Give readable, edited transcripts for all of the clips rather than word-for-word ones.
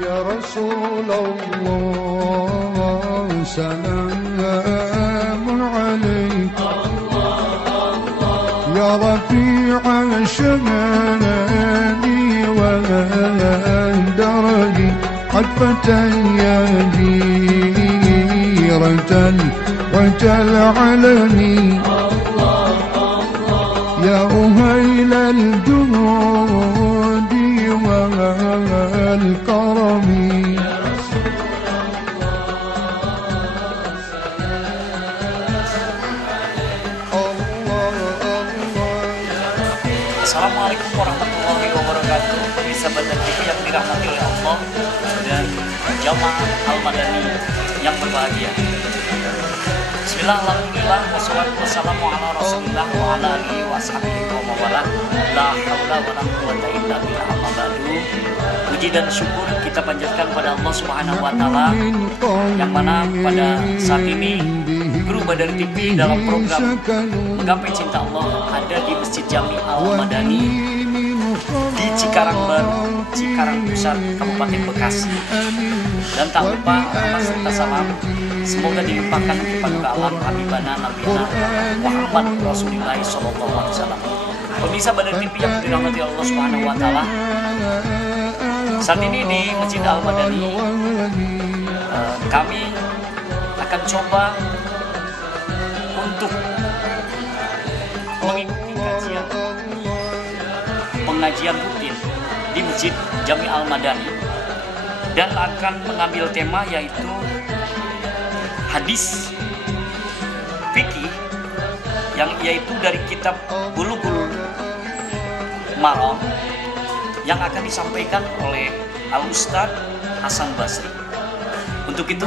يا رسول الله سلام عليك يا رفيع الشمال والدرج عطفة يا جيرة وتلعلني يا أهيل الجود والكرم Assalamualaikum warahmatullahi wabarakatuh. Pemirsa Badar TV yang dirahmati oleh Allah dan jamaah Al-Madani yang berbahagia. Bismillah, alhamdulillah, wassalatu wassalamu ala rasulillah wa ala alihi wa sahbihi wa mawalah. La haula wa la quwwata illa billah, amma ba'du. Puji dan syukur kita panjatkan pada Allah Subhanahu wa taala yang mana pada saat ini Guru Badar TV dalam program Menggapai Cinta Allah ada di Masjid Jami Al-Madani di Cikarang Baru, Cikarang Pusat, Kabupaten Bekasi. Dan tak lupa serta salam semoga dilimpahkan kepada alam Habibana Nabiana Muhammad Rasulullah sallallahu alaihi wasallam. Pemirsa Badar TV yang dirahmati Allah Subhanahu wa taala. Saat ini di Masjid Al-Madani kami akan coba untuk mengikuti pengajian rutin di Masjid Jami Al-Madani dan akan mengambil tema yaitu hadis fikih yang yaitu dari kitab Bulughul Maram yang akan disampaikan oleh Al-Ustaz Hasan Basri. Untuk itu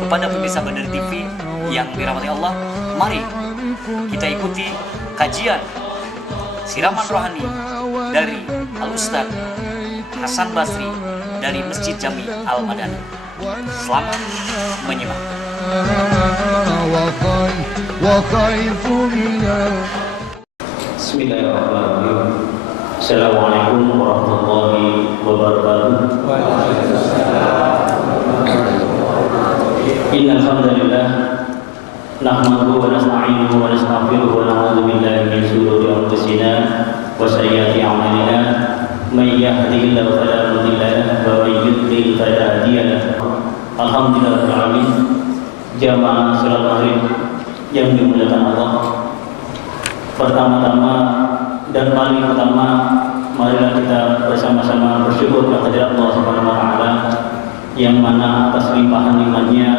kepada pemirsa Badar TV yang dirahmati Allah, mari kita ikuti kajian siraman rohani dari Al-Ustaz Hasan Basri dari Masjid Jami Al-Madani. Selamat menyimak. Bismillahirrahmanirrahim. Assalamualaikum warahmatullahi wabarakatuh. Innal hamdalillah nahmaduhu wa nasta'inuhu wa nastaghfiruhu wa na'udzu billahi min shururi anfusina wa sayyiati a'malina. May yahdihillahu fala mudilla lahu wa may yudlil fala hadiya lahu. Alhamdulillahil alamin. Jamaah salat maghrib yang dimuliakan Allah. Pertama-tama dan paling utama, marilah kita bersama-sama bersyukur kepada Allah Subhanahu wa taala yang mana atas limpahan nikmat-Nya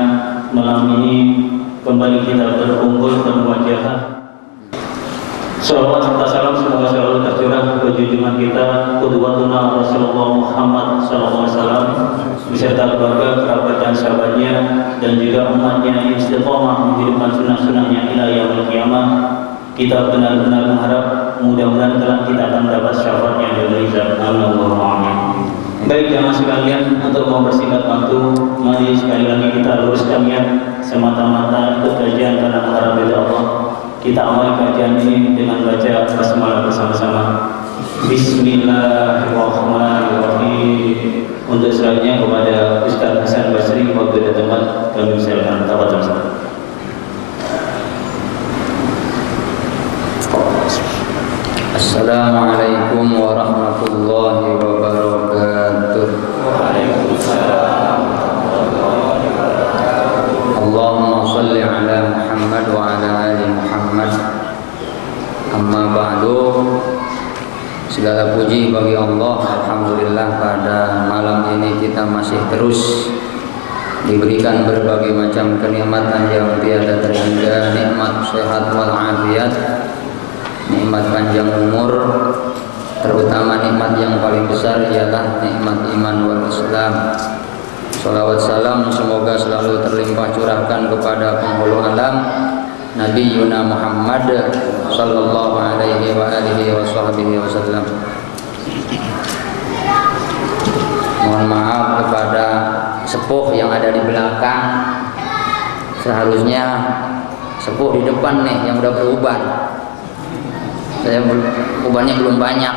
malam ini kembali kita berkumpul bermuajahah. Salawat serta salam semoga selalu tercurah ke junjungan kita qudwatuna Rasulullah Muhammad sallallahu alaihi wasallam beserta keluarga, kerabat dan sahabatnya dan juga umatnya yang istiqomah menghidupkan sunnah-sunnahnya ila yaumil qiyamah. Kita benar-benar mengharap mudah-mudahan kelak kita akan mendapat syafaatnya dari zat Allahumma amin. Baik jamaah sekalian, untuk mempersingkat waktu, mari sekali lagi kita luruskan niat semata-mata untuk kajian karena mengharap ridha Allah. Kita awali kajian ini dengan baca basmalah bersama-sama. Bismillahirrahmanirrahim. Untuk selanjutnya kepada Ustaz Hasan Basri, waktu dan tempat kami silakan. Tafadhol. Assalamualaikum warahmatullahi wabarakatuh. Waalaikumsalam warahmatullahi wabarakatuh. Allahumma salli ala Muhammad wa ala ali Muhammad. Amma ba'du. Segala puji bagi Allah. Alhamdulillah pada malam ini kita masih terus diberikan berbagai macam kenikmatan yang tiada terhingga, nikmat sehat wal afiat, nikmat panjang umur, terutama nikmat yang paling besar ialah nikmat iman wal Islam. Salawat salam semoga selalu terlimpah curahkan kepada penghulu alam Nabi Yuna Muhammad sallallahu alaihi wa alihi wasallam. Mohon maaf kepada sepuh yang ada di belakang. Seharusnya sepuh di depan nih yang udah beruban. Saya ubannya belum banyak.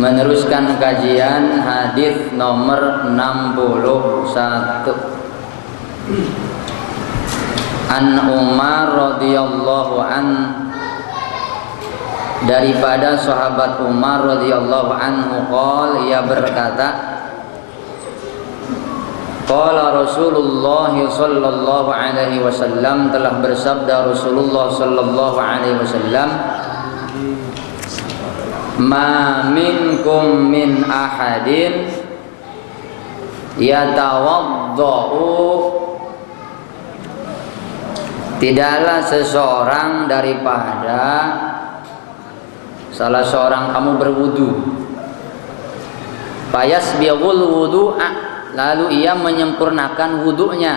meneruskan kajian hadis nomor 61. An Umar radhiyallahu an, daripada sahabat Umar radhiyallahu anhu qol, ia berkata, qala Rasulullah sallallahu alaihi wasallam, telah bersabda Rasulullah sallallahu alaihi wasallam, ma minkum min ahadin yatawaddau, tidaklah seseorang daripada salah seorang kamu berwudu, fayasbighul wudu'a, lalu ia menyempurnakan wudunya,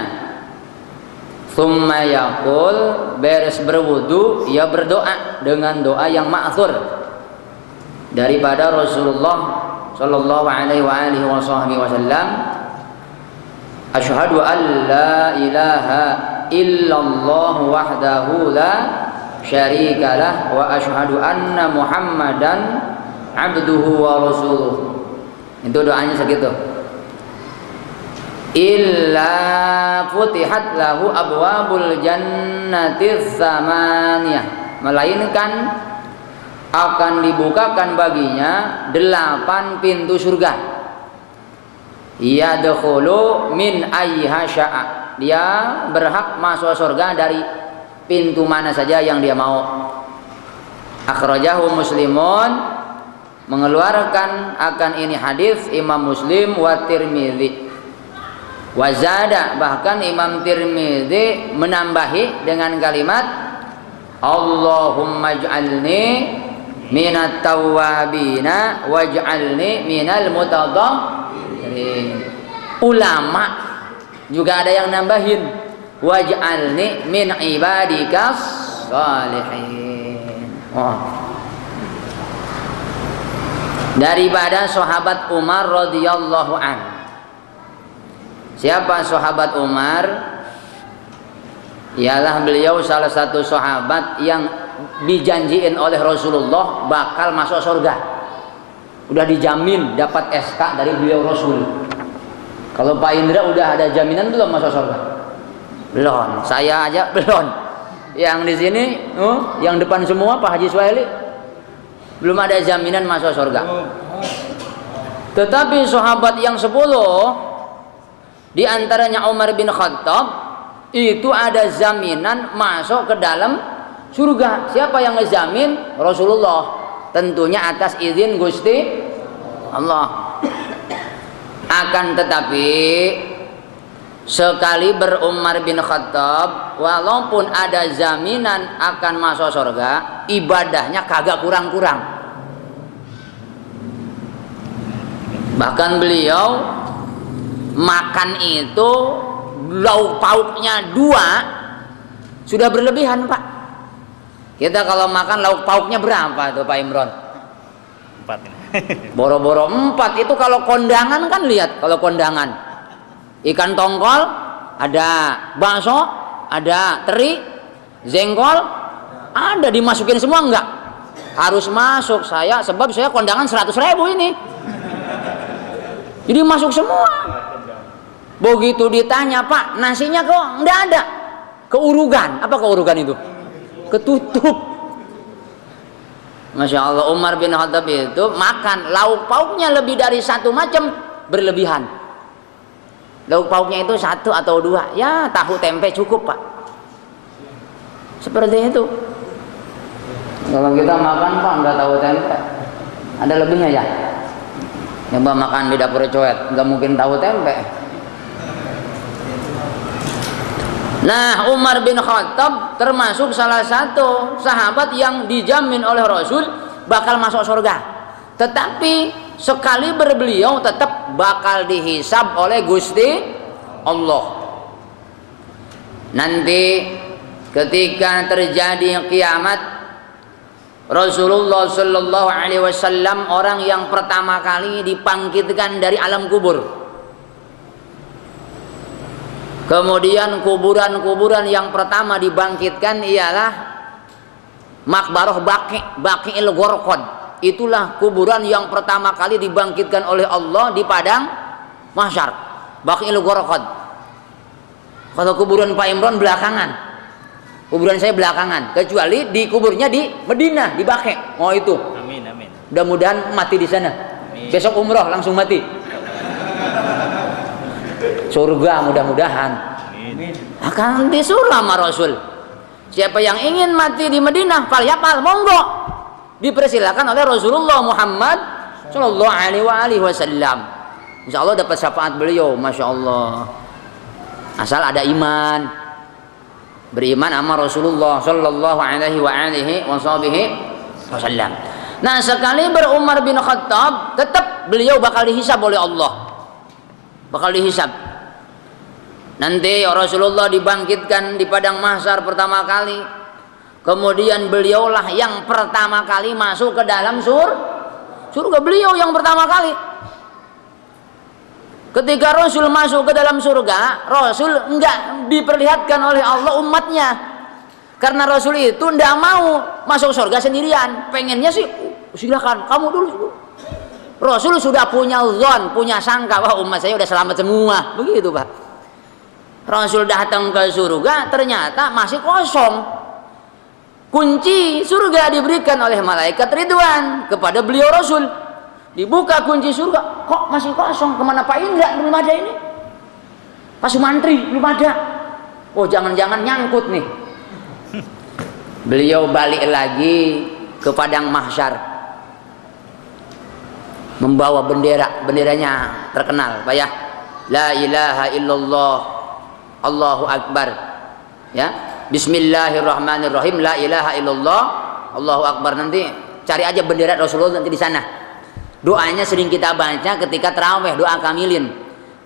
thumma yaqul, beres berwudu ia berdoa dengan doa yang ma'thur daripada Rasulullah sallallahu alaihi wasallam, asyhadu an la ilaha illallah wahdahu la syarikalah wa asyhadu anna muhammadan abduhu wa rasuluh. Itu doanya segitu. Illa futihat lahu abwabul jannati tsamaniyah, melainkan akan dibukakan baginya 8 pintu surga. Yadkhulu min ayyiha sya'a, dia berhak masuk surga dari pintu mana saja yang dia mau. Akhrajahu Muslimun, mengeluarkan akan ini hadis Imam Muslim wa Tirmidzi. Wazada, bahkan Imam Tirmidzi menambahi dengan kalimat Allahumma ij'alni minat tawwabina waj'alni minal mutatahhirin. Ulama juga ada yang nambahin waj'alni min ibadikas salihin. Daripada sahabat Umar radhiyallahu anhu. Siapa sahabat Umar? Ialah beliau salah satu sahabat yang dijanjiin oleh Rasulullah bakal masuk surga. Udah dijamin dapat SK dari beliau Rasul. Kalau Pak Indra udah ada jaminan belum masuk surga? Belum. Saya aja belum. Yang di sini, yang depan semua Pak Haji Suhaili belum ada jaminan masuk surga. Tetapi sahabat yang 10 di antaranya Umar bin Khattab itu ada jaminan masuk ke dalam surga. Siapa yang ngejamin? Rasulullah. Tentunya atas izin Gusti Allah. Akan tetapi sekali Umar bin Khattab, walaupun ada jaminan akan masuk surga, ibadahnya kagak kurang-kurang. Bahkan beliau makan itu lauk pauknya 2 sudah berlebihan, Pak. Kita kalau makan lauk pauknya berapa tuh Pak Imron? 4. Boro-boro 4 itu kalau kondangan kan, lihat kalau kondangan ikan tongkol ada, bakso ada, teri, jengkol ada, dimasukin semua enggak? Harus masuk saya, sebab saya kondangan 100.000 ini. Jadi masuk semua. Begitu ditanya, Pak, nasinya kok enggak ada? Keurugan. Apa keurugan itu? Ketutup. Masya Allah, Umar bin Khattab itu makan lauk pauknya lebih dari 1 macam, berlebihan. Lauk pauknya itu 1 atau 2, ya tahu tempe cukup, Pak. Seperti itu. Kalau kita makan, Pak, nggak tahu tempe, ada lebihnya ya. Coba makan di dapur coet, nggak mungkin tahu tempe. Nah, Umar bin Khattab termasuk salah satu sahabat yang dijamin oleh Rasul bakal masuk surga. Tetapi sekali beliau tetap bakal dihisab oleh Gusti Allah. Nanti ketika terjadi kiamat, Rasulullah Shallallahu Alaihi Wasallam orang yang pertama kali dibangkitkan dari alam kubur. Kemudian kuburan-kuburan yang pertama dibangkitkan ialah Makbarah Baqi'il Gharqad. itulah kuburan yang pertama kali dibangkitkan oleh Allah di padang mahsyar, Baqiul Gharqad. Kalau kuburan Pak Imron belakangan, kuburan saya belakangan, kecuali di kuburnya di Madinah, di Baqi'. Oh itu. Amin, amin. Mudah-mudahan mati di sana. Amin. Besok umroh langsung mati. Surga mudah-mudahan. Akan disuruh sama Rasul. Siapa yang ingin mati di Madinah, falyaqal, monggo. Dipersilakan oleh Rasulullah Muhammad sallallahu alaihi wasallam. Insyaallah dapat syafaat beliau, masyaallah. Asal ada iman. Beriman sama Rasulullah sallallahu alaihi wasallam. Nah, sekali Umar bin Khattab, tetap beliau bakal dihisab oleh Allah. Bakal dihisab. Nanti Rasulullah dibangkitkan di padang mahsyar pertama kali. Kemudian beliaulah yang pertama kali masuk ke dalam surga. Beliau yang pertama kali. Ketika Rasul masuk ke dalam surga, Rasul enggak diperlihatkan oleh Allah umatnya. Karena Rasul itu enggak mau masuk surga sendirian. Pengennya sih, silakan kamu dulu. Rasul sudah punya zon, punya sangka, wah umat saya udah selamat semua. Begitu Pak. Rasul datang ke surga, ternyata masih kosong. Kunci surga diberikan oleh malaikat Ridwan kepada beliau Rasul. Dibuka kunci surga, kok masih kosong? Kemana Pak Indra? Belum ada ini. Pak Sumantri belum ada. Oh, jangan-jangan nyangkut nih. Beliau balik lagi ke padang mahsyar, membawa benderanya terkenal, Pak ya. La ilaha illallah, Allahu Akbar. Ya. Bismillahirrahmanirrahim. La ilaha illallah, Allahu Akbar. Nanti cari aja bendera Rasulullah nanti di sana. Doanya sering kita baca ketika tarawih, doa kamilin.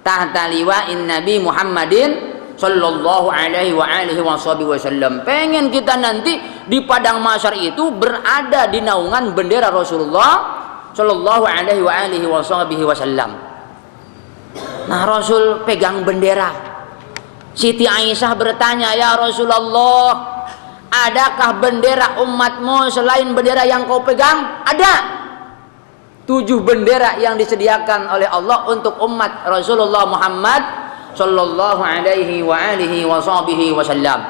Tahta liwa'in Nabi Muhammadin sallallahu alaihi wa alihi wasallam. Pengen kita nanti di padang mahsyar itu berada di naungan bendera Rasulullah sallallahu alaihi wa alihi wasallam. Nah, Rasul pegang bendera. Siti Aisyah bertanya, "Ya Rasulullah, adakah bendera umatmu selain bendera yang kau pegang?" Ada. 7 bendera yang disediakan oleh Allah untuk umat Rasulullah Muhammad sallallahu alaihi wa alihi wasallam.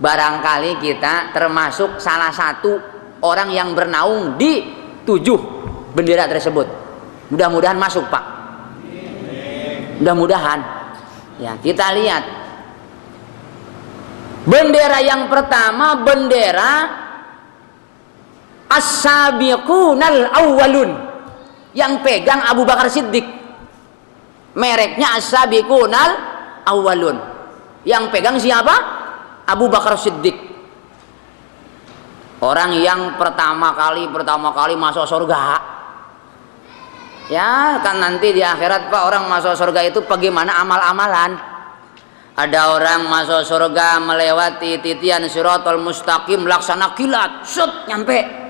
Barangkali kita termasuk salah satu orang yang bernaung di 7 bendera tersebut. Mudah-mudahan masuk, Pak. Mudah-mudahan. Ya, kita lihat. Bendera yang pertama, bendera As-Sabiqunal Awwalun, yang pegang Abu Bakar Siddiq. Mereknya As-Sabiqunal Awwalun. Yang pegang siapa? Abu Bakar Siddiq. Orang yang pertama kali masuk surga. Ya, kan nanti di akhirat Pak, orang masuk surga itu bagaimana amal-amalan? Ada orang masuk surga melewati titian Shiratal Mustaqim, laksana kilat, set nyampe.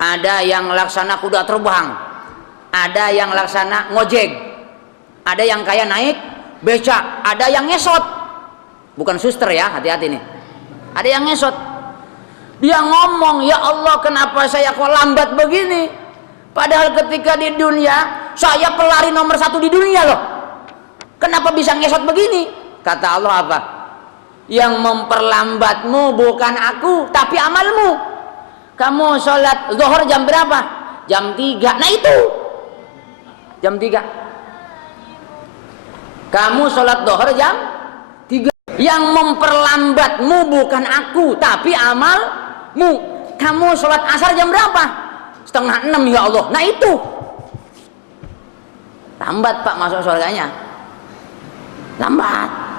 Ada yang laksana kuda terbang, ada yang laksana ngojek, ada yang kayak naik beca, ada yang ngesot. Bukan suster ya, hati-hati nih. Ada yang ngesot. Dia ngomong, "Ya Allah, kenapa saya kok lambat begini? Padahal ketika di dunia saya pelari nomor 1 di dunia loh. Kenapa bisa ngesot begini?" Kata Allah apa? "Yang memperlambatmu bukan aku, tapi amalmu. Kamu sholat zuhur jam berapa? Jam 3. Nah itu jam 3. Kamu sholat zuhur jam 3. Yang memperlambatmu bukan aku, tapi amalmu. Kamu sholat asar jam berapa? 5:30 ya Allah. Nah itu lambat Pak masuk surganya. Lambat.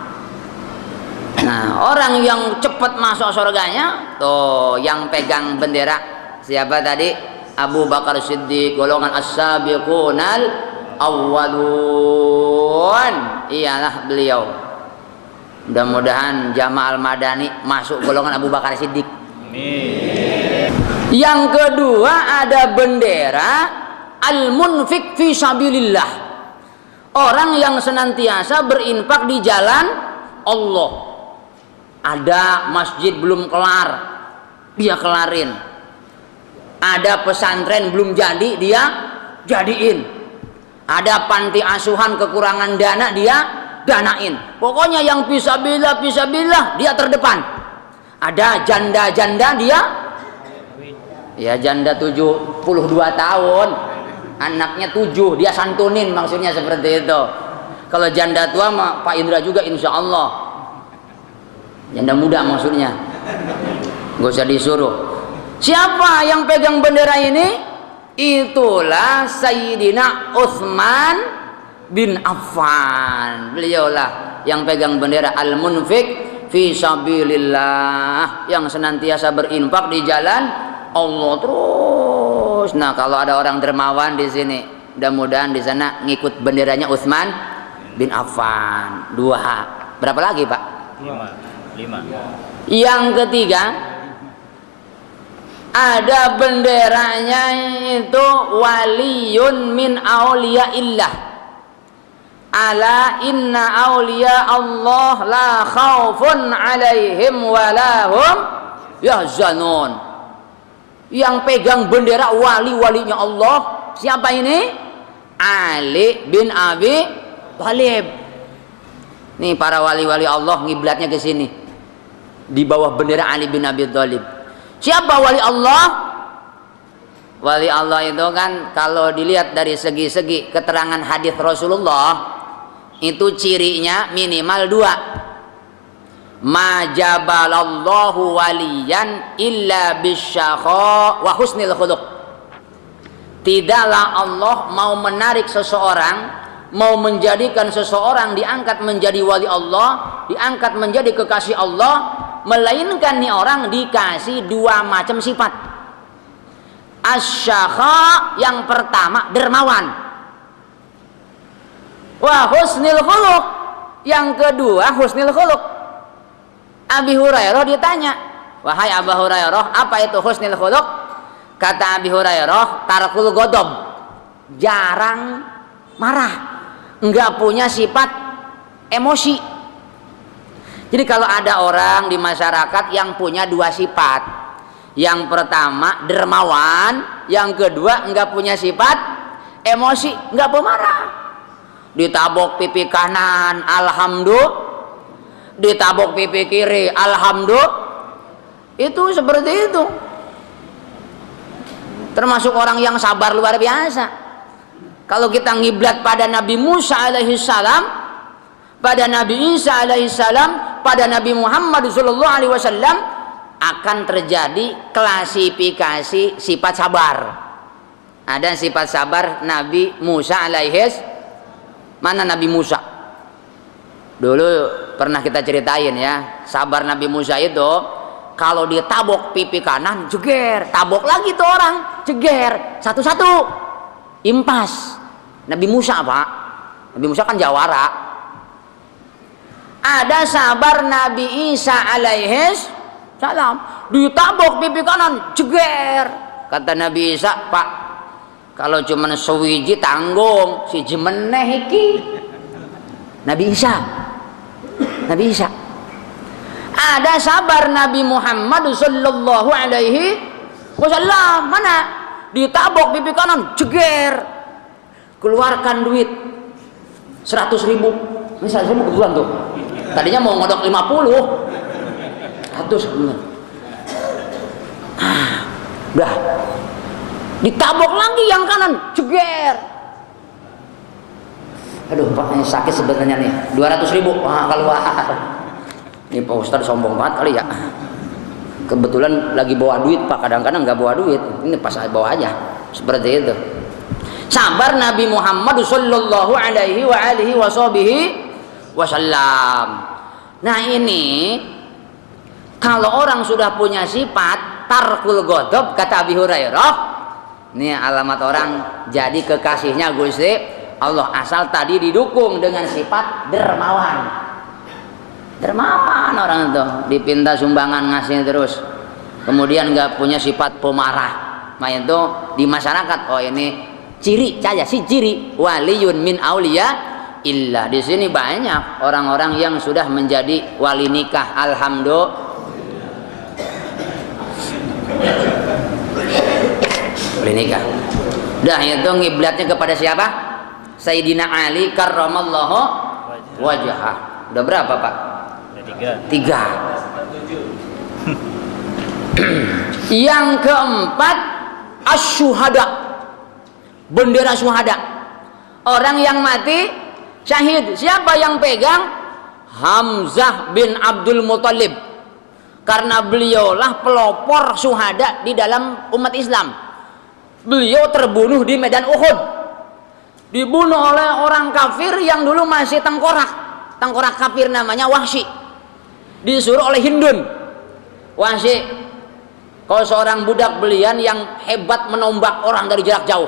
Nah, orang yang cepat masuk surganya tuh yang pegang bendera siapa tadi? Abu Bakar Siddiq, golongan As-Sabiqunal Awwalun. Iyalah beliau. Mudah-mudahan Jamaah Al-Madani masuk golongan Abu Bakar Siddiq. Amin. Yang kedua ada bendera Al-Munfik fi sabilillah. Orang yang senantiasa berinfak di jalan Allah. Ada masjid belum kelar, dia kelarin. Ada pesantren belum jadi, dia jadiin. Ada panti asuhan kekurangan dana, dia danain. Pokoknya yang fisabilillah dia terdepan. Ada janda-janda, dia ya janda 72 tahun, anaknya 7, dia santunin, maksudnya seperti itu. Kalau janda tua mah Pak Indra juga insya Allah. Janda muda maksudnya, gak usah disuruh. Siapa yang pegang bendera ini? Itulah Sayyidina Utsman bin Affan. Beliaulah yang pegang bendera al-munfik fi sabilillah, yang senantiasa berinfak di jalan Allah terus. Nah, kalau ada orang dermawan di sini, mudah-mudahan di sana ngikut benderanya Utsman bin Affan. 2. Berapa lagi, Pak? 5. Yang ketiga, ada benderanya itu waliyun min auliyaillah. Ala inna auliya Allah la khaufun alaihim walahum yahzanun. Yang pegang bendera wali-walinya Allah siapa ini? Ali bin Abi Thalib. Nih para wali-wali Allah ngiblatnya ke sini, di bawah bendera Ali bin Abi Thalib. Siapa wali Allah? Wali Allah itu kan kalau dilihat dari segi-segi keterangan hadis Rasulullah, itu cirinya minimal 2. Ma jabalallahu waliyan illa bisyakha wa husnil khuluq. Tidaklah Allah mau menarik seseorang, mau menjadikan seseorang diangkat menjadi wali Allah, diangkat menjadi kekasih Allah, melainkan nih orang dikasih 2 macam sifat. Asyakha, yang pertama dermawan. Wa husnil khuluq, yang kedua husnil khuluq. Abi Hurairah ditanya, wahai Abu Hurairah, apa itu husnil khuluq? Kata Abi Hurairah, tarkul ghadab, jarang marah, enggak punya sifat emosi. Jadi kalau ada orang di masyarakat yang punya 2 sifat, yang pertama dermawan, yang kedua enggak punya sifat emosi, enggak pemarah. Ditabok pipi kanan, alhamdulillah, ditabok pipi kiri, alhamdulillah. Itu seperti itu. Termasuk orang yang sabar luar biasa. Kalau kita ngiblat pada Nabi Musa alaihi salam, pada Nabi Isa alaihi salam, pada Nabi Muhammad sallallahu alaihi wasallam, akan terjadi klasifikasi sifat sabar. Ada sifat sabar Nabi Musa alaihi. Mana Nabi Musa? Dulu pernah kita ceritain ya, sabar Nabi Musa itu kalau dia tabok pipi kanan, jeger, tabok lagi tuh orang, jeger, satu-satu, impas. Nabi Musa Pak, Nabi Musa kan jawara. Ada sabar Nabi Isa alaihi salam, ditabok pipi kanan, jeger. Kata Nabi Isa, Pak, kalau cuma sewiji tanggung, si jemeneh iki. Nabi Isa. Ada sabar Nabi Muhammad sallallahu alaihi wasallam, mana? Ditabok pipi kanan, jeger. Keluarkan duit 100.000. Ini 100.000 kebetulan tuh. Tadinya mau ngodok 50. 100. Udah. Ditabok lagi yang kanan, jeger. Aduh, Pak, ini sakit sebenarnya nih. 200.000. Wah, keluar. Ini Pak Ustadz sombong banget kali ya. Kebetulan lagi bawa duit Pak, kadang-kadang nggak bawa duit. Ini pas bawa aja. Seperti itu. Sabar Nabi Muhammad sallallahu alaihi wa alihi wasallam. Nah ini kalau orang sudah punya sifat tarkul ghadab, kata Abi Hurairah, ini alamat orang jadi kekasihnya Gusti Allah, asal tadi didukung dengan sifat dermawan. Dermawan orang itu, dipinta sumbangan ngasih terus. Kemudian nggak punya sifat pemarah. Nah itu di masyarakat, oh ini ciri saja, si ciri waliyun min auliya illah. Di sini banyak orang-orang yang sudah menjadi wali nikah, alhamdulillah. nikah. Dah itu ngiblatnya kepada siapa? Sayyidina Ali karramallahu wajhah. Udah berapa, Pak? Tiga. Yang keempat, asyuhada, bendera syuhada, orang yang mati syahid. Siapa yang pegang? Hamzah bin Abdul Muthalib, karena beliaulah pelopor syuhada di dalam umat Islam. Beliau terbunuh di medan Uhud, dibunuh oleh orang kafir yang dulu masih tengkorak kafir, namanya Wahsy. Disuruh oleh Hindun, Wahsy, kau seorang budak belian yang hebat menombak orang dari jarak jauh,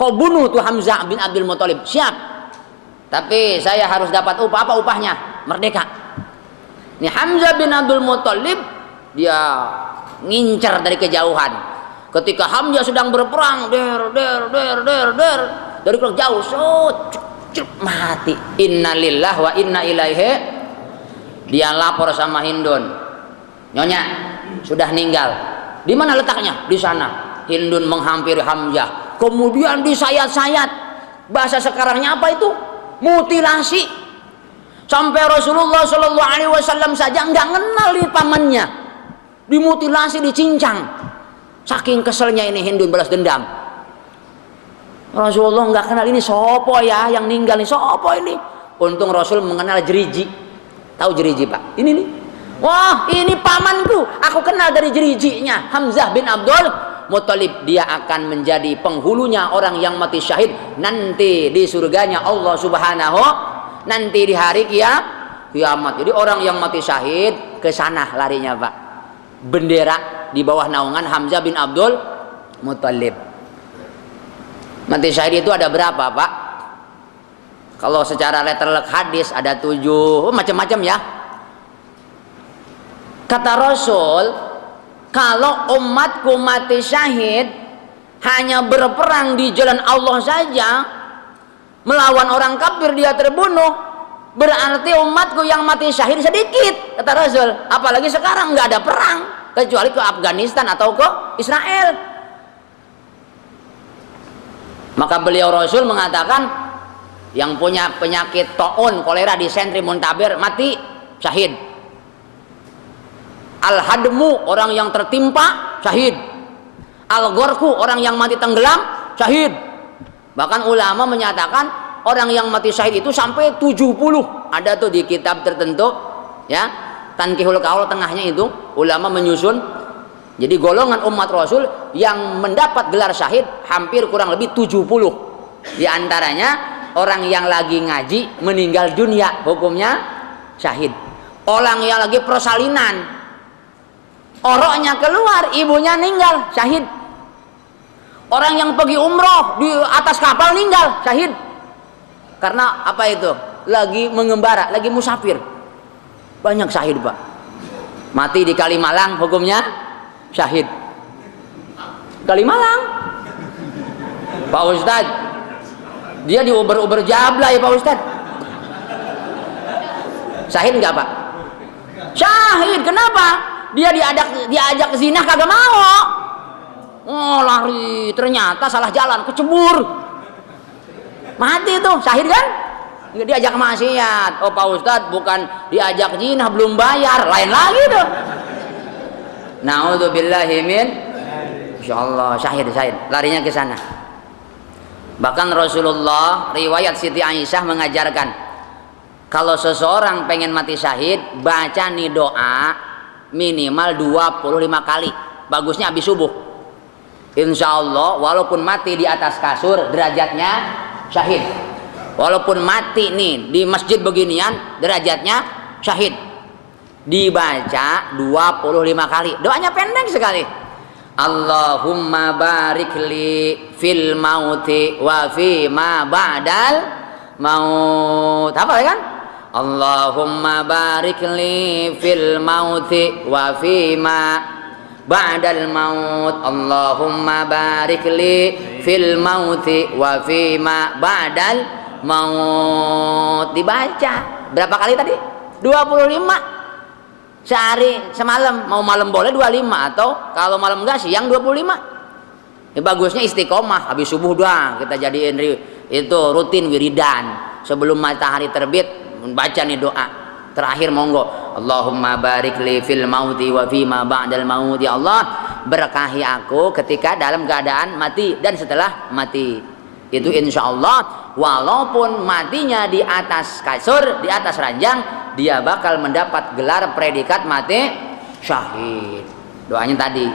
kau bunuh tuh Hamzah bin Abdul Muthalib. Siap, tapi saya harus dapat upah. Apa upahnya? Merdeka. Ini Hamzah bin Abdul Muthalib, dia ngincer dari kejauhan. Ketika Hamzah sedang berperang, dari jauh, mati. Innalillahi wa inna ilaihi. Dia lapor sama Hindun, Nyonya sudah meninggal. Di mana letaknya? Di sana. Hindun menghampiri Hamzah, kemudian disayat-sayat. Bahasa sekarangnya apa itu? Mutilasi. Sampai Rasulullah Shallallahu Alaihi Wasallam saja nggak kenal di pamannya, dimutilasi, dicincang. Saking keselnya ini Hindun balas dendam. Rasulullah nggak kenal, ini sopo ya yang meninggal nih, sopo ini. Untung Rasul mengenal jeriji. Tahu jeriji, Pak? Ini nih. Wah, ini pamanku. Aku kenal dari jerijinya. Hamzah bin Abdul Muthalib. Dia akan menjadi penghulunya orang yang mati syahid nanti di surganya Allah Subhanahu. Nanti di hari kiamat. Jadi orang yang mati syahid ke sana larinya, Pak. Bendera di bawah naungan Hamzah bin Abdul Muthalib. Mati syahid itu ada berapa, Pak? Kalau secara letterlek hadis ada 7, macam-macam ya. Kata Rasul, kalau umatku mati syahid hanya berperang di jalan Allah saja, melawan orang kafir dia terbunuh, berarti umatku yang mati syahid sedikit, kata Rasul. Apalagi sekarang nggak ada perang, kecuali ke Afghanistan atau ke Israel. Maka beliau Rasul mengatakan, yang punya penyakit taun, kolera, disentri, muntaber, mati syahid. Al-hadmu, orang yang tertimpa, syahid. Al-ghorku, orang yang mati tenggelam, syahid. Bahkan ulama menyatakan orang yang mati syahid itu sampai 70. Ada tuh di kitab tertentu, ya, Tankihul Qaul tengahnya itu ulama menyusun. Jadi golongan umat Rasul yang mendapat gelar syahid hampir kurang lebih 70. Di antaranya orang yang lagi ngaji meninggal dunia, hukumnya syahid. Orang yang lagi persalinan, oroknya keluar, ibunya meninggal, syahid. Orang yang pergi umroh di atas kapal meninggal, syahid. Karena apa itu? Lagi mengembara, lagi musafir. Banyak syahid, Pak. Mati di Kalimalang, hukumnya syahid. Kalimalang, Pak Ustadz, dia di Uber Jabla ya Pak Ustadz. Syahid nggak, Pak? Syahid. Kenapa? Dia diajak zina kagak mau. Oh, lari, ternyata salah jalan, kecebur, mati tuh, syahid kan? Diajak maksiat. Oh Pak Ustadz, bukan diajak zina, belum bayar, lain lagi tuh. Na'udzubillahi min, insyaallah syahid, larinya ke sana. Bahkan Rasulullah, riwayat Siti Aisyah mengajarkan, kalau seseorang pengen mati syahid, baca nih doa minimal 25 kali. Bagusnya habis subuh. Insya Allah walaupun mati di atas kasur derajatnya syahid. Walaupun mati nih di masjid beginian derajatnya syahid. Dibaca 25 kali. Doanya pendek sekali. Allahumma barik li fil mauti wa fi ma ba'dal maut. Apa kan? Allahumma barik li fil mauti wa fi ma ba'dal maut. Allahumma barik li fil mauti wa fi ma ba'dal maut. Dibaca berapa kali tadi? 25. Sehari semalam, mau malam boleh 25, atau kalau malam enggak siang 25. Ya, bagusnya istiqomah, habis subuh doang kita jadiin itu rutin wiridan. Sebelum matahari terbit baca nih doa. Terakhir monggo. Allahumma barik li fil mauti wa fima ba'dal maut. Ya Allah, berkahi aku ketika dalam keadaan mati dan setelah mati. Itu insya Allah walaupun matinya di atas kasur, di atas ranjang, dia bakal mendapat gelar predikat mati syahid. Doanya tadi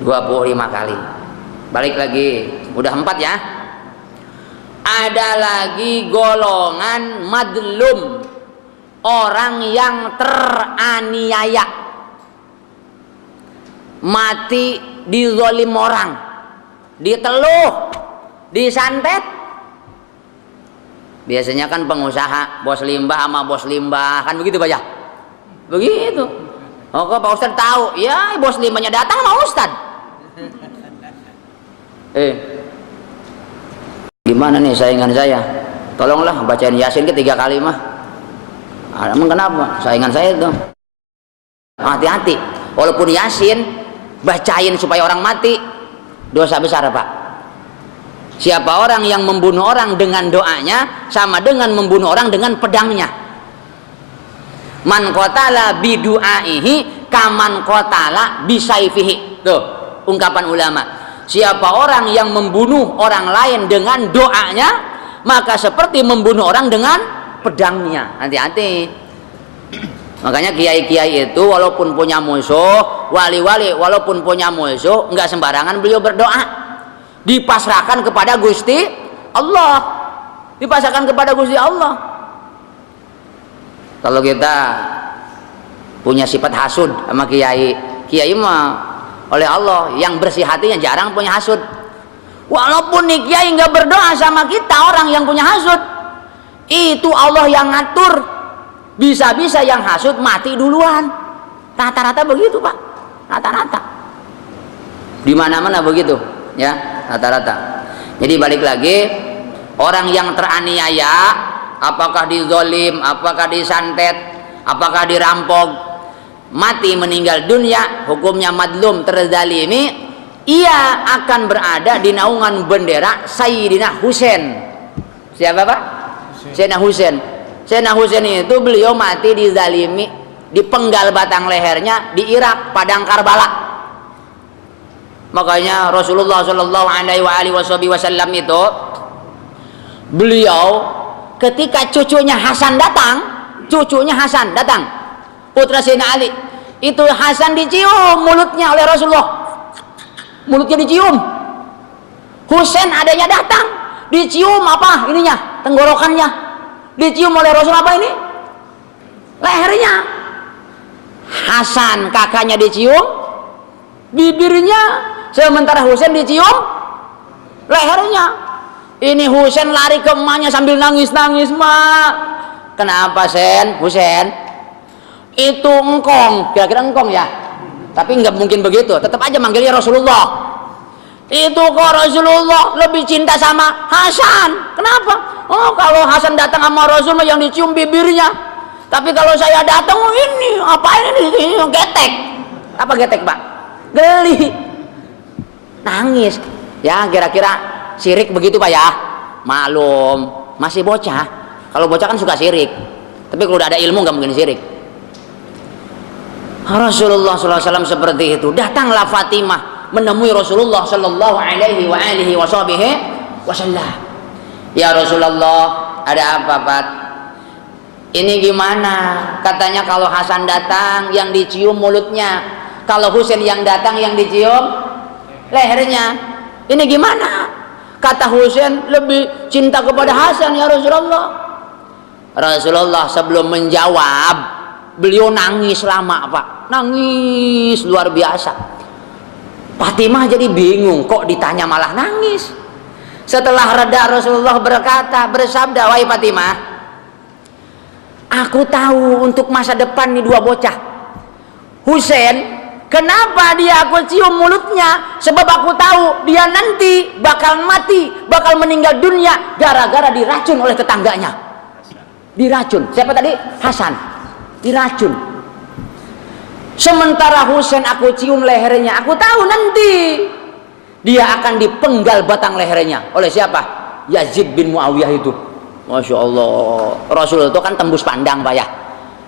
25 kali. Balik lagi, udah 4 ya. Ada lagi golongan madlum, orang yang teraniaya, mati dizalim orang, diteluh, disantet. Biasanya kan pengusaha bos limbah sama bos limbah kan begitu Pak ya? Begitu. Oh kok Pak Ustadz tahu? Ya bos limbahnya datang sama Ustadz. Gimana nih saingan saya? Tolonglah bacain Yasin ke 3 kali mah. Emang kenapa? Saingan saya itu. Hati-hati. Walaupun Yasin bacain supaya orang mati, dosa besar Pak. Siapa orang yang membunuh orang dengan doanya sama dengan membunuh orang dengan pedangnya. Man qatala bidu'aihi kaman qatala bisayfihi. Tuh, ungkapan ulama. Siapa orang yang membunuh orang lain dengan doanya, maka seperti membunuh orang dengan pedangnya. Hati-hati. Makanya kiai-kiai itu walaupun punya musuh, wali-wali walaupun punya musuh, enggak sembarangan beliau berdoa. Dipasrahkan kepada Gusti Allah. Dipasrahkan kepada Gusti Allah. Kalau kita punya sifat hasud sama kiai, kiai mah oleh Allah yang bersih hatinya jarang punya hasud. Walaupun nih kiai nggak berdoa sama kita, orang yang punya hasud itu Allah yang ngatur. Bisa-bisa yang hasud mati duluan. Rata-rata begitu Pak. Rata-rata. Di mana-mana begitu, ya rata-rata. Jadi balik lagi, orang yang teraniaya, apakah dizolim, apakah disantet, apakah dirampok, mati meninggal dunia, hukumnya madlum terzalimi, ia akan berada di naungan bendera Sayyidina Husain. Siapa Pak? Sayyidina Husain. Sayyidina Husain itu beliau mati dizalimi, dipenggal batang lehernya di Irak, padang Karbala. Makanya Rasulullah Shallallahu Alaihi Wasallam itu beliau ketika cucunya Hasan datang, putra Sayyidina Ali, itu Hasan dicium mulutnya oleh Rasulullah, mulutnya dicium. Husain adanya datang, dicium apa ininya, tenggorokannya, dicium oleh Rasul apa ini, lehernya. Hasan kakaknya dicium bibirnya, sementara Husain dicium lehernya. Ini Husain lari ke emaknya sambil nangis-nangis, "Mak, kenapa Husain? Itu engkong," kira-kira engkong ya, tapi nggak mungkin begitu, tetap aja manggilnya Rasulullah. Itu kok Rasulullah lebih cinta sama Hasan. Kenapa? Oh, kalau Hasan datang sama Rasulullah yang dicium bibirnya, tapi kalau saya datang, oh ini apa ini getek? Apa getek Pak? Geli, nangis. Ya kira-kira syirik begitu Pak ya. Maklum masih bocah. Kalau bocah kan suka syirik, tapi kalau udah ada ilmu nggak mungkin syirik. Rasulullah SAW seperti itu. Datanglah Fatimah menemui Rasulullah Sallallahu Alaihi Wasallam. Ya Rasulullah, ada apa Pak? Ini gimana? Katanya kalau Hasan datang yang dicium mulutnya, kalau Husain yang datang yang dicium lehernya. Ini gimana? Kata Husain lebih cinta kepada Hasan ya Rasulullah. Rasulullah sebelum menjawab, beliau nangis lama Pak. Nangis luar biasa. Fatimah jadi bingung, kok ditanya malah nangis. Setelah reda Rasulullah bersabda, "Wahai Fatimah, aku tahu untuk masa depan nih dua bocah. Husain, kenapa dia aku cium mulutnya? Sebab aku tahu dia nanti bakal mati, bakal meninggal dunia gara-gara diracun oleh tetangganya." Diracun. Siapa tadi? Hasan. Diracun. Sementara Husain aku cium lehernya, aku tahu nanti dia akan dipenggal batang lehernya oleh siapa? Yazid bin Muawiyah itu. Masya Allah, Rasul itu kan tembus pandang Pak ya.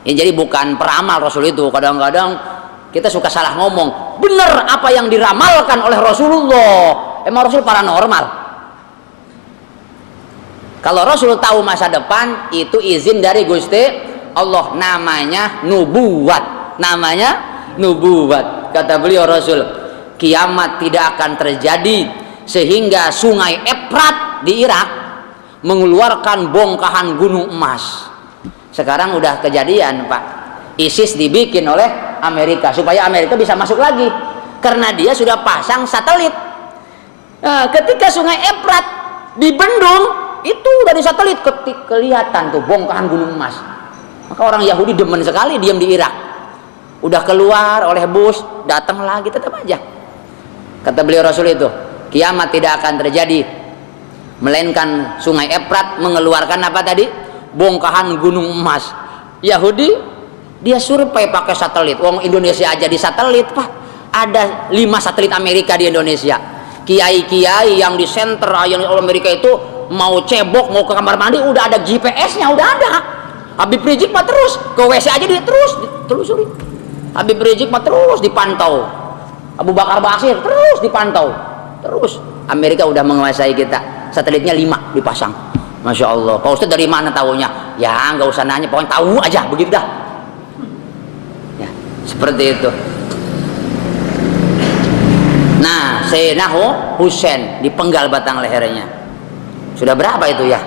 Jadi bukan peramal Rasul itu. Kadang-kadang kita suka salah ngomong. Benar apa yang diramalkan oleh Rasulullah. Emang Rasul paranormal. Kalau Rasul tahu masa depan, itu izin dari Gusti Allah. Namanya nubuat. Namanya nubuat. Kata beliau Rasul, kiamat tidak akan terjadi sehingga sungai Efrat di Irak mengeluarkan bongkahan gunung emas. Sekarang udah kejadian Pak. ISIS dibikin oleh Amerika supaya Amerika bisa masuk lagi karena dia sudah pasang satelit. Nah, ketika sungai Efrat dibendung, itu dari satelit kelihatan tuh bongkahan gunung emas. Maka orang Yahudi demen sekali diam di Irak. Udah keluar oleh Bush, datang lagi tetap aja. Kata beliau Rasul itu, kiamat tidak akan terjadi melainkan sungai Efrat mengeluarkan apa tadi? Bongkahan gunung emas. Yahudi dia survei pakai satelit. Wong Indonesia aja di satelit Pak. Ada 5 satelit Amerika di Indonesia. Kiai-kiai yang di center yang Amerika itu mau cebok, mau ke kamar mandi udah ada GPS-nya, udah ada. Habib Rizik mah terus ke WC aja dia terus ditelusuri. Habib Rizik mah terus dipantau. Abu Bakar Basir terus dipantau. Terus Amerika udah menguasai kita. Satelitnya 5 dipasang. Masya Allah. Pak Ustadz dari mana tahunya? Ya nggak usah nanya, pokoknya tahu aja begitu dah. Ya, seperti itu. Nah, Sayyidina Husain dipenggal batang lehernya. Sudah berapa itu ya?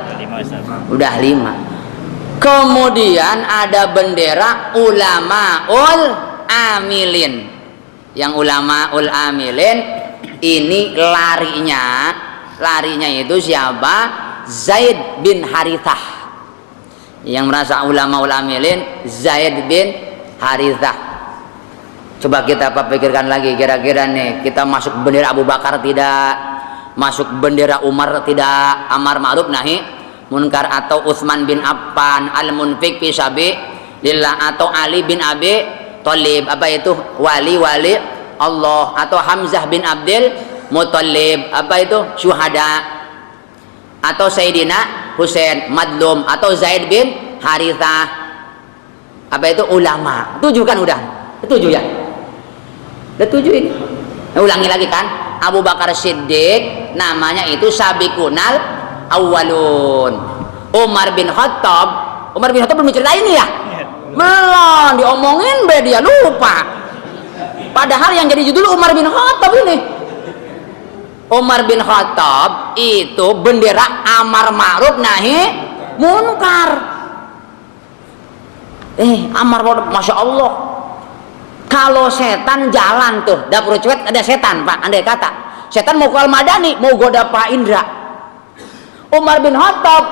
Udah 5. Kemudian ada bendera ulamaul amilin. Yang ulamaul amilin ini larinya itu siapa? Zaid bin Harithah. Yang merasa ulamaul amilin Zaid bin Harithah. Coba kita pikirkan lagi, kira-kira nih kita masuk bendera Abu Bakar tidak, masuk bendera Umar tidak, amar ma'ruf nahi munkar, atau Utsman bin Affan al-munfiq fi sabilillah, atau Ali bin Abi Thalib apa itu wali Allah, atau Hamzah bin Abdul Muthalib apa itu syuhada, atau Sayyidina Husain madlum, atau Zaid bin Harithah apa itu ulama. 7 kan udah 7 ya, udah 7 ini. Nah, ulangi lagi kan, Abu Bakar Siddiq namanya itu sabiqunal awwalun. Umar bin Khattab belum diceritain ya, belum diomongin be, dia lupa. Padahal yang jadi judul Umar bin Khattab ini. Umar bin Khattab itu bendera amar ma'ruf nahi munkar. Amar ma'ruf, Masya Allah. Kalau setan jalan tuh, dapur cuek ada setan Pak, andai kata setan mau ke Al-Madani, mau goda Pak Indra. Umar bin Khattab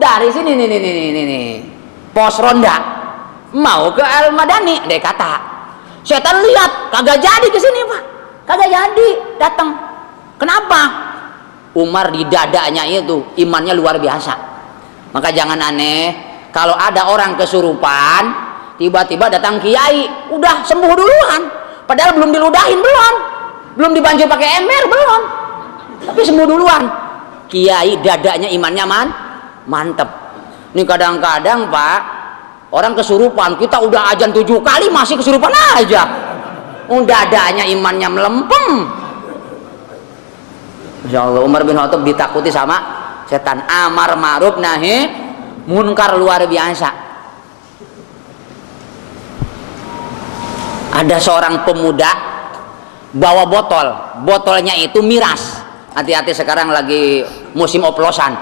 dari sini nih, pos ronda mau ke Al-Madani, andai kata setan lihat kagak jadi ke sini Pak, kagak jadi datang. Kenapa? Umar di dadanya itu imannya luar biasa. Maka jangan aneh kalau ada orang kesurupan tiba-tiba datang kiai, udah sembuh duluan, padahal belum diludahin, belum dibanjir pakai ember, belum, tapi sembuh duluan. Kiai dadanya imannya mantep. Ini kadang-kadang Pak, orang kesurupan, kita udah azan 7 kali masih kesurupan aja, dadanya imannya melempem. Masya Allah, Umar bin Khattab ditakuti sama setan. Amar ma'ruf nahi munkar luar biasa. Ada seorang pemuda bawa botolnya itu miras. Hati-hati sekarang lagi musim oplosan,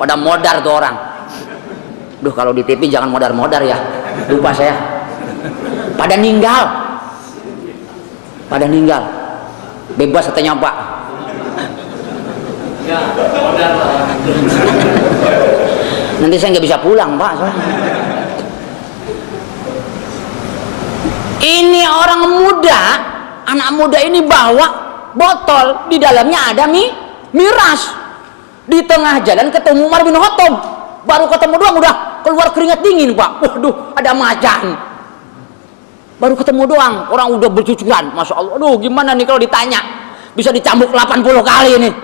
pada modar tuh orang. Duh, kalau di TV jangan modar-modar ya, lupa saya. Pada ninggal, bebas katanya Pak. Nanti saya nggak bisa pulang Pak soalnya. Ini orang muda, anak muda ini bawa botol, di dalamnya ada miras. Di tengah jalan ketemu Umar bin Khattab, baru ketemu doang udah keluar keringat dingin Pak. Waduh, ada macan. Baru ketemu doang, orang udah bercucuran, Masya Allah. Aduh, gimana nih kalau ditanya? bisa dicambuk 80 kali nih.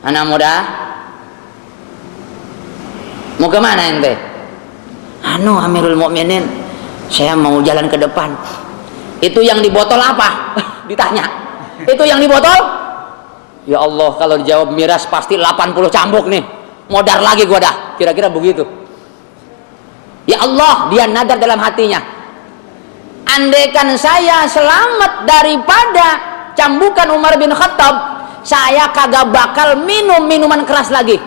Anak muda, mau kemana ente? Amirul Mukminin, saya mau jalan ke depan. Itu yang di botol apa? Ditanya. Itu yang di botol? Ya Allah, kalau dijawab miras pasti 80 cambuk nih. Modar lagi gua dah. Kira-kira begitu. Ya Allah, dia nadar dalam hatinya. Andaikan saya selamat daripada cambukan Umar bin Khattab, saya kagak bakal minum minuman keras lagi.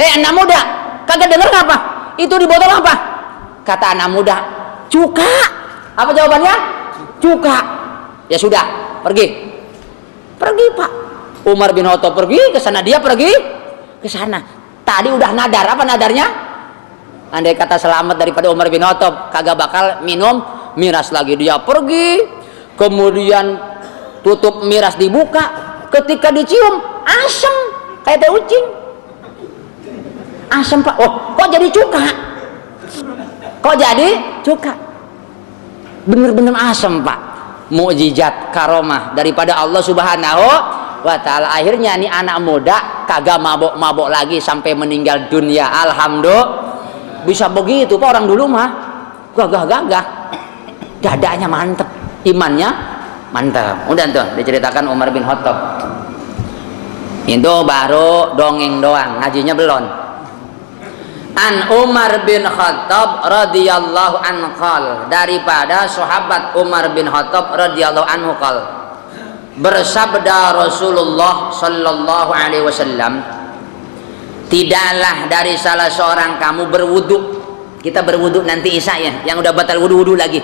Anak muda, kagak denger apa? Itu di botol apa? Kata anak muda, cuka. Apa jawabannya? Cuka. Ya sudah, pergi. Pergi Pak. Umar bin Khattab pergi ke sana, dia pergi ke sana. Tadi udah nadar, apa nadarnya? Andai kata selamat daripada Umar bin Khattab, kagak bakal minum miras lagi. Dia pergi, kemudian tutup miras dibuka, ketika dicium asem kayak teh ucing. Asem Pak. Oh, kok jadi cuka? Kok jadi cuka? Bener-bener asem Pak. Mukjizat karomah daripada Allah Subhanahu wa Ta'ala. Akhirnya nih anak muda kagak mabok-mabok lagi sampai meninggal dunia. Alhamdulillah. Bisa begitu Pak, orang dulu mah gagah-gagah, dadanya mantep, imannya mantap. Udah tuh diceritakan Umar bin Khattab. Itu baru dongeng doang, ngajinya belum. An Umar bin Khattab radhiyallahu anhu qal, daripada sahabat Umar bin Khattab radhiyallahu anhu qal, bersabda Rasulullah sallallahu alaihi wasallam, tidaklah dari salah seorang kamu berwudu. Kita berwudu nanti Isya ya, yang udah batal wudu lagi.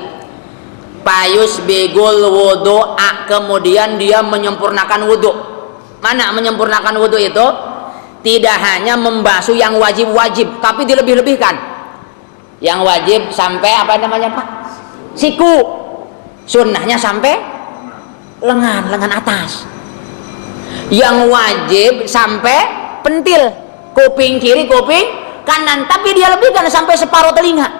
Payus begul wudu'a, kemudian dia menyempurnakan wudu. Mana menyempurnakan wudu itu? Tidak hanya membasuh yang wajib-wajib, tapi dilebih-lebihkan. Yang wajib sampai apa namanya Pak? Siku. Sunnahnya sampai lengan atas. Yang wajib sampai pentil, kuping kiri, kuping kanan, tapi dia lebihkan sampai separuh telinga.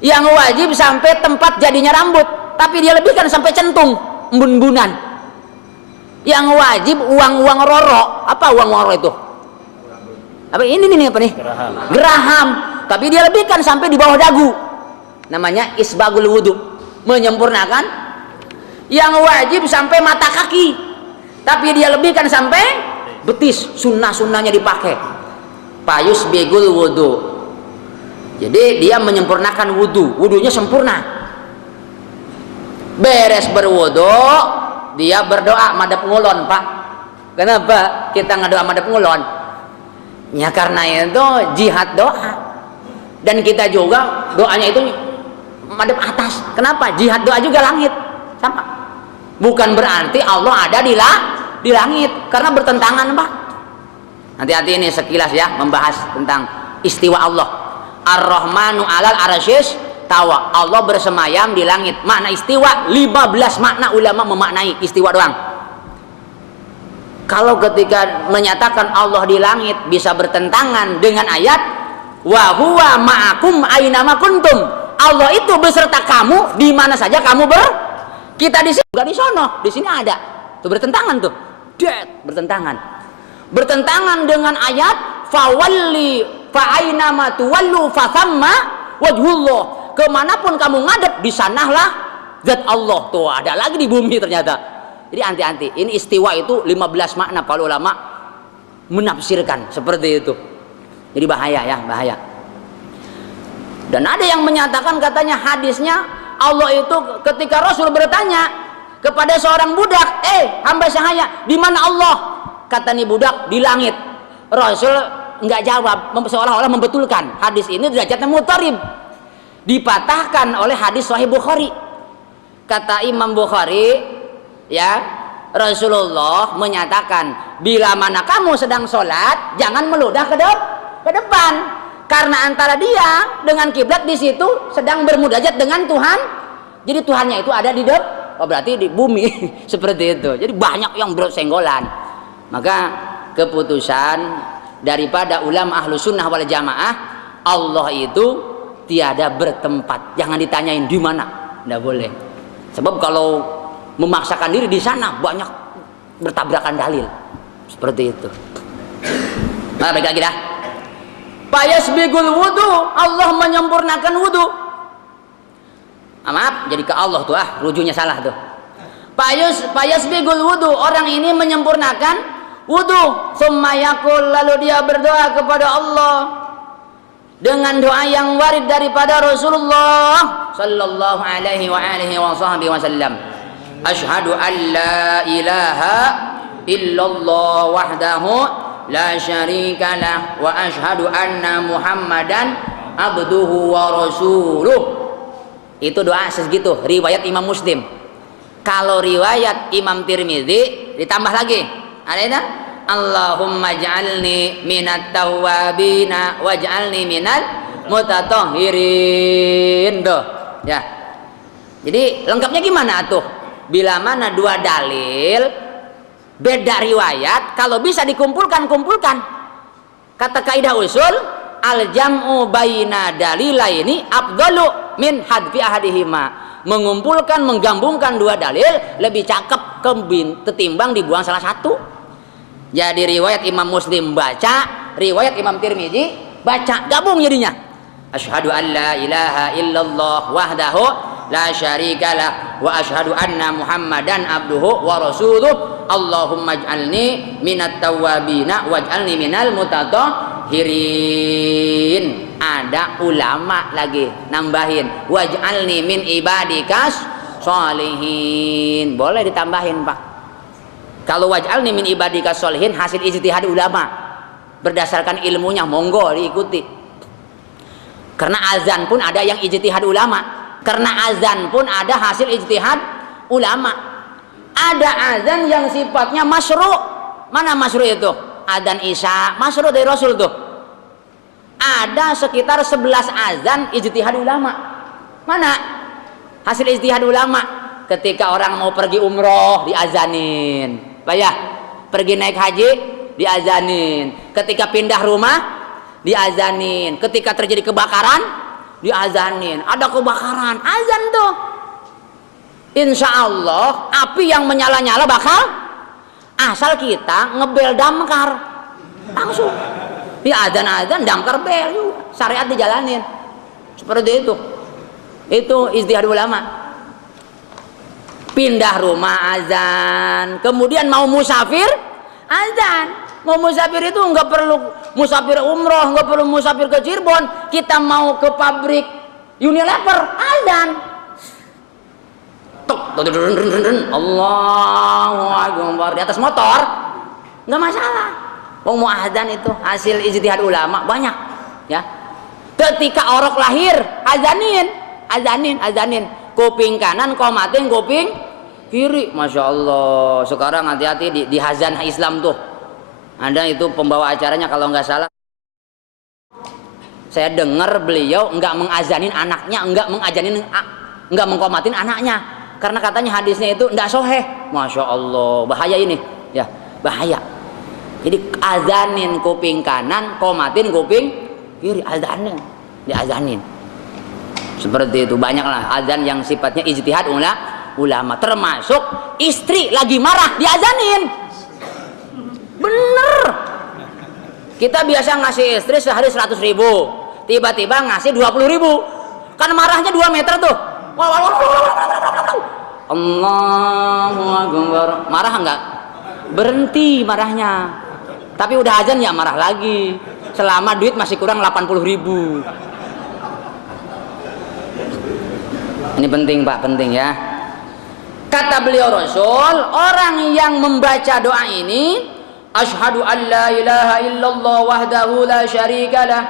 Yang wajib sampai tempat jadinya rambut, tapi dia lebihkan sampai centung, embun-embunan. Yang wajib uang-uang roro. Apa uang-uang roro itu? Apa ini apa nih? Geraham. Tapi dia lebihkan sampai di bawah dagu. Namanya isbagul wudu, menyempurnakan. Yang wajib sampai mata kaki, tapi dia lebihkan sampai betis. Sunnah-sunnahnya dipakai. Payus begul wudu. Jadi dia menyempurnakan wudu. Wudunya sempurna. Beres berwudu, dia berdoa madhep ngulon Pak. Kenapa kita ngedoa madhep ngulon? Ya karena itu jihad doa. Dan kita juga doanya itu madhep atas. Kenapa? Jihad doa juga langit. Sama. Bukan berarti Allah ada di langit, karena bertentangan Pak. Hati-hati ini sekilas ya, membahas tentang istiwa Allah. Ar-Rahmanu 'alal 'arsy tawa. Allah bersemayam di langit. Makna istiwa 15 makna ulama memaknai istiwa doang. Kalau ketika menyatakan Allah di langit bisa bertentangan dengan ayat wa huwa ma'akum ainama kuntum. Allah itu beserta kamu di mana saja kamu kita di sini enggak di sono, di sini ada. Tuh bertentangan tuh. Bertentangan. Bertentangan dengan ayat fawalli fa ainama tuwallu fa thamma wajhullah. Kemanapun kamu ngadep, di sanalah zat Allah. Tuh ada lagi di bumi ternyata. Jadi anti-anti. Ini istiwa itu 15 makna para ulama menafsirkan seperti itu. Jadi bahaya ya, bahaya. Dan ada yang menyatakan katanya hadisnya Allah itu ketika Rasul bertanya kepada seorang budak, hamba sahaya, di mana Allah? Kata nih budak, di langit. Rasul nggak jawab, seolah-olah membetulkan hadis ini derajatnya mutarib. Dipatahkan oleh hadis Sahih Bukhari. Kata Imam Bukhari, ya, Rasulullah menyatakan bila mana kamu sedang sholat jangan meludah ke depan, karena antara dia dengan kiblat di situ sedang bermunajat dengan Tuhan. Jadi Tuhannya itu ada di depan, berarti di bumi. Seperti itu. Jadi banyak yang bersenggolan. Maka keputusan daripada ulama ahlu sunnah wal jamaah, Allah itu tiada bertempat. Jangan ditanyain di mana, tidak boleh. Sebab kalau memaksakan diri di sana banyak bertabrakan dalil. Seperti itu. Nah, baik lagi dah. Fayasbigul wudu, Allah menyempurnakan wudu. Maaf, jadi ke Allah tuh rujunya salah tuh. Fayasbigul wudu, orang ini menyempurnakan wudu. Summa yaqul, lalu dia berdoa kepada Allah dengan doa yang warid daripada Rasulullah sallallahu alaihi wasallam. Asyhadu an la ilaha illallah wahdahu la syarika lah wa asyhadu anna Muhammadan abduhu wa rasuluh. Itu doa segitu, riwayat Imam Muslim. Kalau riwayat Imam Tirmidzi ditambah lagi, ada itu? Allahumma ja'alni minat tawwabina waj'alni minal mutatahhirin. Tuh, ya. Jadi lengkapnya gimana tuh? Bila mana dua dalil beda riwayat, kalau bisa dikumpulkan, kumpulkan. Kata kaidah usul, al-jam'u baina dalilaini afdalu min hadfi ahadihima. Mengumpulkan, menggabungkan dua dalil lebih cakep ketimbang dibuang salah satu. Jadi riwayat Imam Muslim baca, riwayat Imam Tirmidzi baca, gabung jadinya. Asyhadu an la ilaha illallah wahdahu la syarikalah wa asyhadu anna Muhammadan abduhu wa rasuluh. Allahumma ij'alni minat tawwabina waj'alni minal mutatahhirin. Ada ulama lagi nambahin waj'alni min ibadikas sholihin. Boleh ditambahin, Pak. Kalau waj'alni min ibadikas sholihin hasil ijtihad ulama berdasarkan ilmunya, monggo diikuti. Karena azan pun ada yang ijtihad ulama. Karena azan pun ada hasil ijtihad ulama. Ada azan yang sifatnya masyru'. Mana masyru' itu? Azan Isya masyru' dari Rasul tuh. Ada sekitar 11 azan ijtihad ulama. Mana hasil ijtihad ulama? Ketika orang mau pergi umroh diazanin, bayah. Pergi naik haji diazanin. Ketika pindah rumah diazanin. Ketika terjadi kebakaran diazanin. Ada kebakaran, azan tuh. Insya Allah api yang menyala-nyala bakal, asal kita ngebel damkar langsung. Di azan-azan damkar bel juga, syariat dijalanin. Seperti itu. Itu ijtihad ulama. Pindah rumah azan, kemudian mau musafir azan. Mau musafir itu nggak perlu musafir umroh, nggak perlu musafir ke Cirebon. Kita mau ke pabrik Unilever azan. Allahu Akbar di atas motor nggak masalah. Mau azan itu hasil ijtihad ulama banyak, ya. Ketika orok lahir azanin kuping kanan komatin kuping kiri. Masya Allah. Sekarang hati-hati di hazan Islam tuh ada itu pembawa acaranya kalau nggak salah. Saya dengar beliau nggak mengazanin anaknya, nggak mengkomatin anaknya. Karena katanya hadisnya itu ndak soheh. Masya Allah, bahaya ini, ya bahaya. Jadi azanin kuping kanan, komatin kuping kiri, azanin, diazanin. Seperti itu banyaklah azan yang sifatnya ijtihad ulama. Termasuk istri lagi marah diazanin. Bener. Kita biasa ngasih istri sehari 100.000, tiba-tiba ngasih 20.000. Kan marahnya 2 meter tuh. Allahu Akbar. Marah enggak? Berhenti marahnya. Tapi udah azan ya marah lagi. Selama duit masih kurang 80.000. Ini penting Pak, penting ya. Kata beliau Rasul, orang yang membaca doa ini, asyhadu an la ilaha illallah wahdahu la syarikalah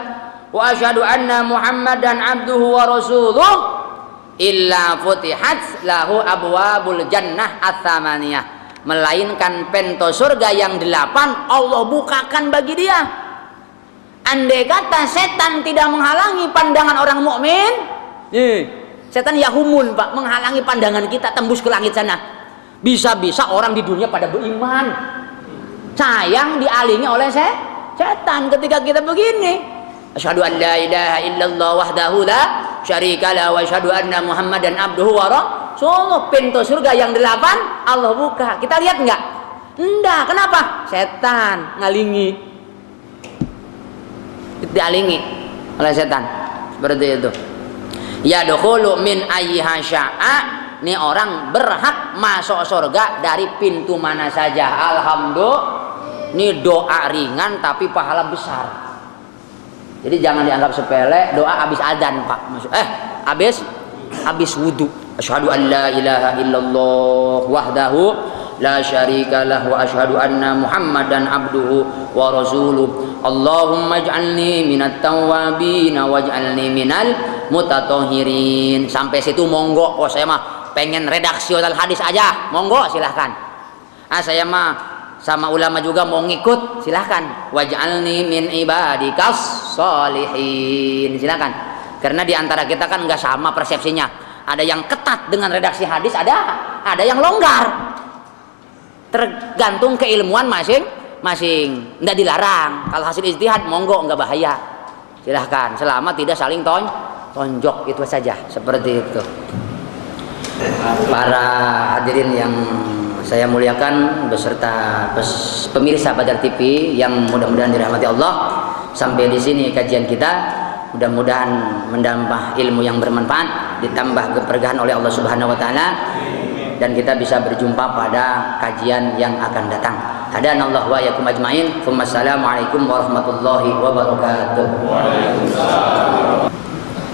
wa asyhadu anna Muhammadan abduhu wa rasuluh, illa futihat lahu abwabul jannah ats-tsamaniyah, melainkan pintu surga yang 8 Allah bukakan bagi dia. Andai kata setan tidak menghalangi pandangan orang mukmin, setan yahumun Pak, menghalangi pandangan kita tembus ke langit sana. Bisa-bisa orang di dunia pada beriman, sayang dialingi oleh setan ketika kita begini. Asyhadu an la ilaha illallah wahdahu la syarikalah wa asyhadu anna Muhammadan abduhu wa Sungguh pintu surga yang 8 Allah buka. Kita lihat enggak? Enggak. Kenapa? Setan ngalingi. Dialingi oleh setan. Seperti itu. Ya dukhulu min ayyiha sya'a. Ini orang berhak masuk surga dari pintu mana saja. Alhamdulillah. Ini doa ringan tapi pahala besar. Jadi jangan dianggap sepele. Doa habis adzan, Pak. Habis wudu. Asyhadu an la ilaha illallah wahdahu la syarika lah wa asyhadu anna Muhammadan abduhu wa rasuluh. Allahumma ij'alni minat tawwabin waj'alni minal mutatahhirin. Sampai situ monggo. Oh saya mah pengen redaksi hadis aja. Monggo silahkan. Saya mah sama ulama juga mau ngikut, silahkan. Waj'alni min ibadikas sholihin, silahkan. Karena diantara kita kan nggak sama persepsinya. Ada yang ketat dengan redaksi hadis, ada yang longgar. Tergantung keilmuan masing-masing. Nggak dilarang. Kalau hasil ijtihad monggo, nggak bahaya. Silahkan. Selama tidak saling tonjok itu saja. Seperti itu. Para hadirin yang saya muliakan beserta pemirsa Badar TV yang mudah-mudahan dirahmati Allah. Sampai di sini kajian kita. Mudah-mudahan menambah ilmu yang bermanfaat, ditambah keberkahan oleh Allah Subhanahu wa taala, dan kita bisa berjumpa pada kajian yang akan datang. Hadanallahu wa iyyakum ajmain. Wassalamualaikum warahmatullahi wabarakatuh.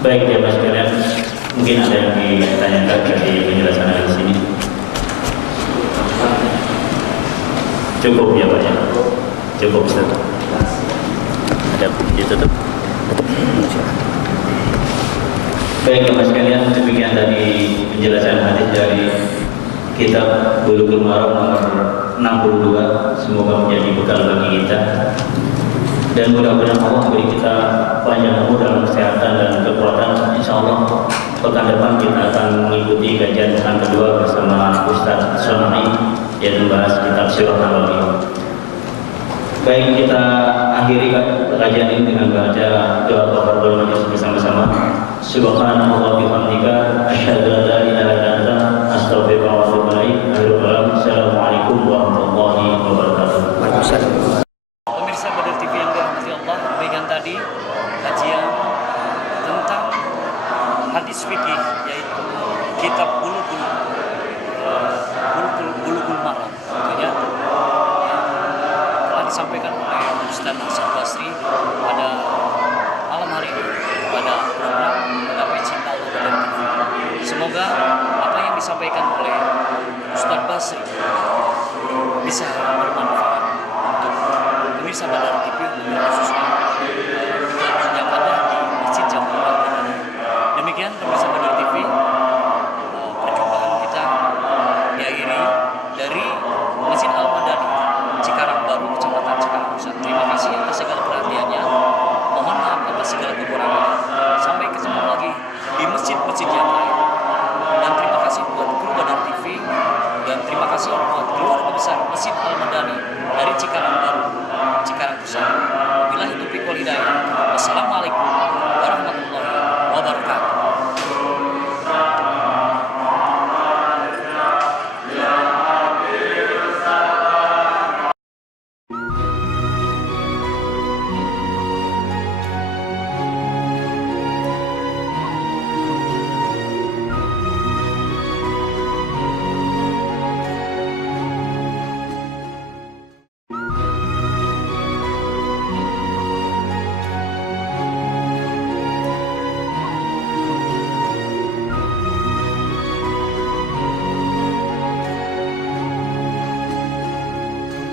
Baik ya Mas sekalian, mungkin ada yang ditanyakan dari penjelasan di sini. Cukup ya Pak ya. Cukup Ustaz. Ada ditutup. Baik ya Mas sekalian, demikian dari penjelasan hadis dari kitab Bulughul Maram nomor 62. Semoga menjadi bekal bagi kita. Dan mudah-mudahan Allah beri kita panjang umur dalam kesehatan dan kekuatan. Insya Allah pekan depan kita akan mengikuti kajian pekan kedua bersama Ustaz Sonai yang membahas kitab Sirah Nabawi. Baik, kita akhiri kajian ini dengan baca doa kafaratul majelis bersama-sama. Subhanallah bihamdika asyhadu an la ilaha illa anta astaghfiruka wa atubu ilaik. Assalamualaikum warahmatullahi wabarakatuh. Waalaikumsalam. Pemirsa Badar TV yang dirahmati Allah, demikian tadi kajian tentang hadis fikih, yaitu kitab Bulughul Maram, tentunya telah disampaikan oleh Ustaz Hasan Basri pada malam hari ini pada program Menggapai Cinta Allah Badar TV. Semoga apa yang disampaikan oleh Ustaz Basri bisa bermanfaat untuk pemirsa Badar TV, khususnya yang ada di Masjid Jamal Al-Madani. Demikian pemirsa Badar TV, perjumpaan kita diakhiri dari Masjid Al-Madani, Cikarang Baru, Kecamatan Cikarang Pusat. Terima kasih atas segala perhatiannya. Mohon maaf atas segala kekurangannya. Sampai ketemu lagi di masjid-masjid yang lain. Dan terima kasih buat kru Badar TV, dan terima kasih buat keluarga besar Masjid Al-Madani dari Cikarang Baru, Cikarang Pusat. Wabillahi taufiq wal hidayah. Wassalamualaikum warahmatullahi wabarakatuh.